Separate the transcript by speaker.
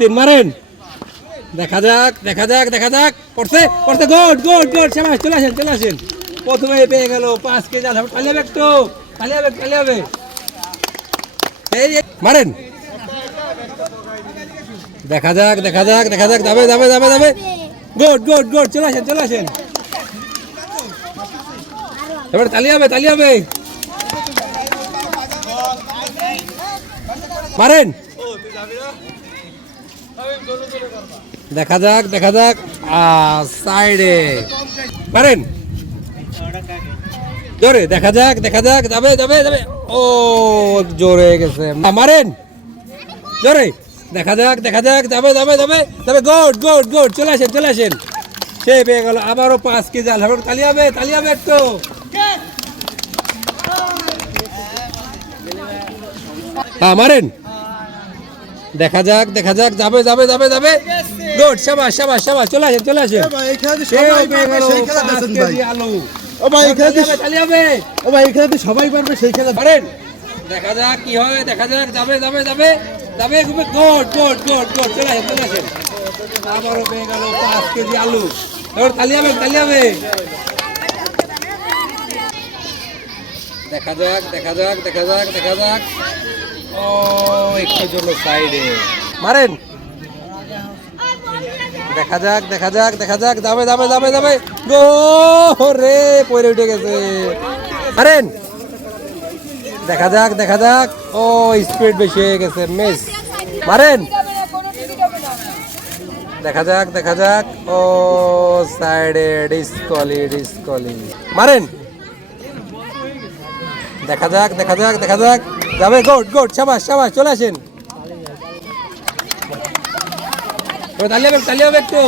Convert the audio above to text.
Speaker 1: তিন মারেন। দেখা যাক দেখা যাক দেখা যাক। পড়ছে পড়ছে গোড গোড গোড সবাই চলে আসেন চলে আসেন। প্রথমে পেয়ে গেল পাঁচ কেজি আলু পালি হবে একটু পালি হবে পালি হবে। মারেন। দেখা যাক দেখা যাক দেখা যাক, যাবে যাবে যাবে যাবে। গোড গোড গোড চলে আসেন চলে আসেন। এবার তালি হবে তালি হবে। মারেন। দেখা যাক দেখা যাক। সাইডে মারেন। জোরে, দেখা যাক দেখা যাক। যাবে যাবে যাবে। ও, জোরে গেছে। মারেন। জোরে। দেখা যাক দেখা যাক। যাবে যাবে যাবে। যাবে গোড গোড গোড চলে আসেন চলে আসেন। সে পেয়ে গেল। আবারও পাঁচ কেজি আল হবে তালি হবে তালি হবে একটু। হ্যাঁ মারেন। দেখা যাক দেখা যাক যাবে যাবে যাবে যাবে। গুড শাবাশ শাবাশ শাবাশ চলে আসেন চলে আসেন। আলু।
Speaker 2: ও ভাই এখানে ও ভাই এখানে সবাই পারবে সেই খেলা
Speaker 1: পারেন দেখা যাক কি হয় দেখা যাক যাবে যাবে যাবে যাবে good good good good good চলে আসেন চলে আসেন। আবারও পেয়ে গেল পাঁচ কেজি আলু। এবার তালি হবে তালি হবে দেখা যাক দেখা যাক দেখা যাক দেখা যাক। ও একটু জন্য সাইডে মারেন। দেখা যাক দেখা যাক দেখা যাক। যাবে যাবে যাবে যাবে। গো রে পরে উঠে গেছে। মারেন। দেখা যাক দেখা যাক। ও স্পিড বেশি হয়ে গেছে মিস মারেন। দেখা যাক দেখা যাক। ও সাইডে ডিসকলি ডিসকলি মারেন। দেখা যাক দেখা যাক দেখা যাক। যাবে গোট গোট সাবাস সাবাস চলে আসেন। এবার তালি হবে তালি হবে একটু।